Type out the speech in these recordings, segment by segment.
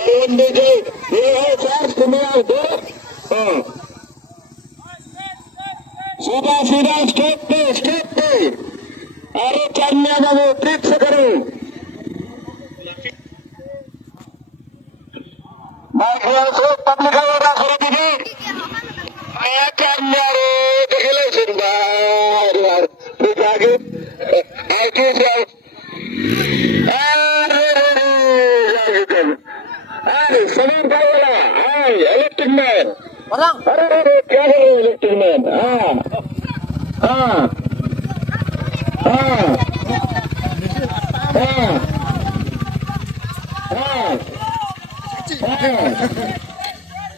Jalan DJ. Fast kemudian tu. Sudah stop deh. Ayo caranya babu trik sekarang. Masuk public orang surat ini. Akan nyari kehilangan sebentar. Berjaga. Aku siap. Aduh, sebentar kawala. Electric man. Orang. Aduh, क्या कर रहे हो electric man?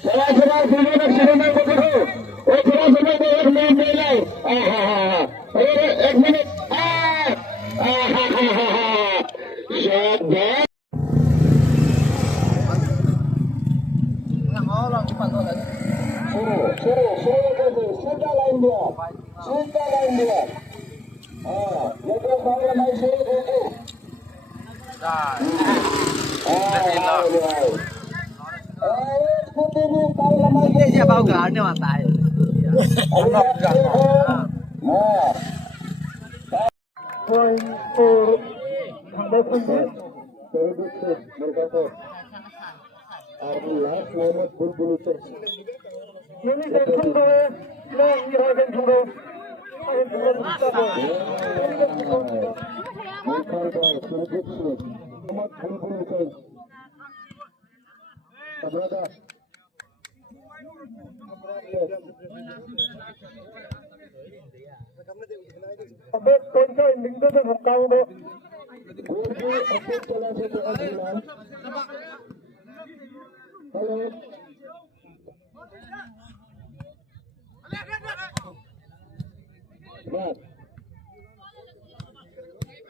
Salah sudah nak sudah ko देखो ओ थोड़ा समय को एक minute ले लो अरे एक मिनट शाबाश Orang cepat tu lagi. sudah lain dia lepas saya naik suruh dulu Dah. Dia je bau gan dia mata.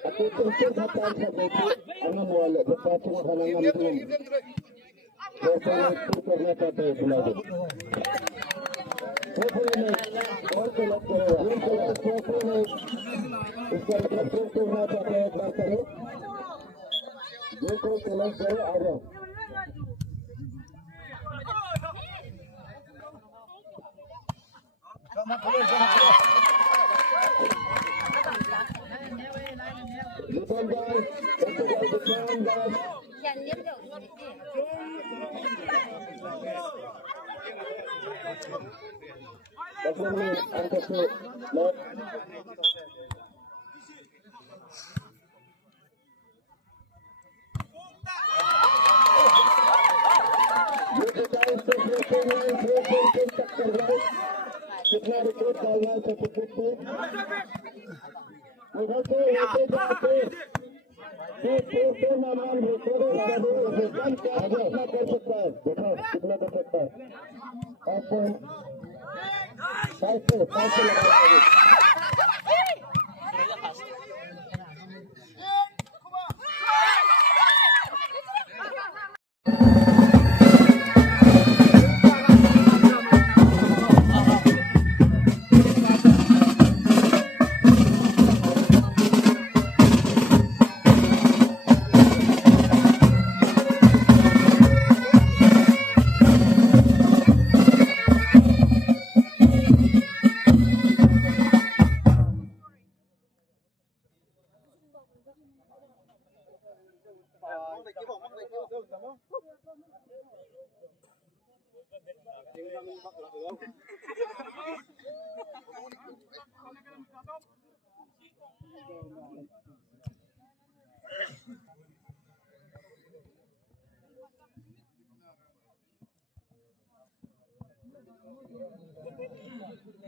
Aku tentu datang sebagai anak muala berpatu halangan itu. Berpatu itu kerana kata belajar. और गलत करो इसका मतलब तो ना चाहते हैं बात करो जो कोई गलत करे आ जाओ कितना रिकॉर्ड डालना है सर्टिफिकेट पे उधर से लेके जाके तो नाम रिकॉर्ड रिटर्न कितना कर सकता है देखो कितना कर सकता है आपको 500 लगाएंगे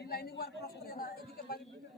Ini buat proses yang ada di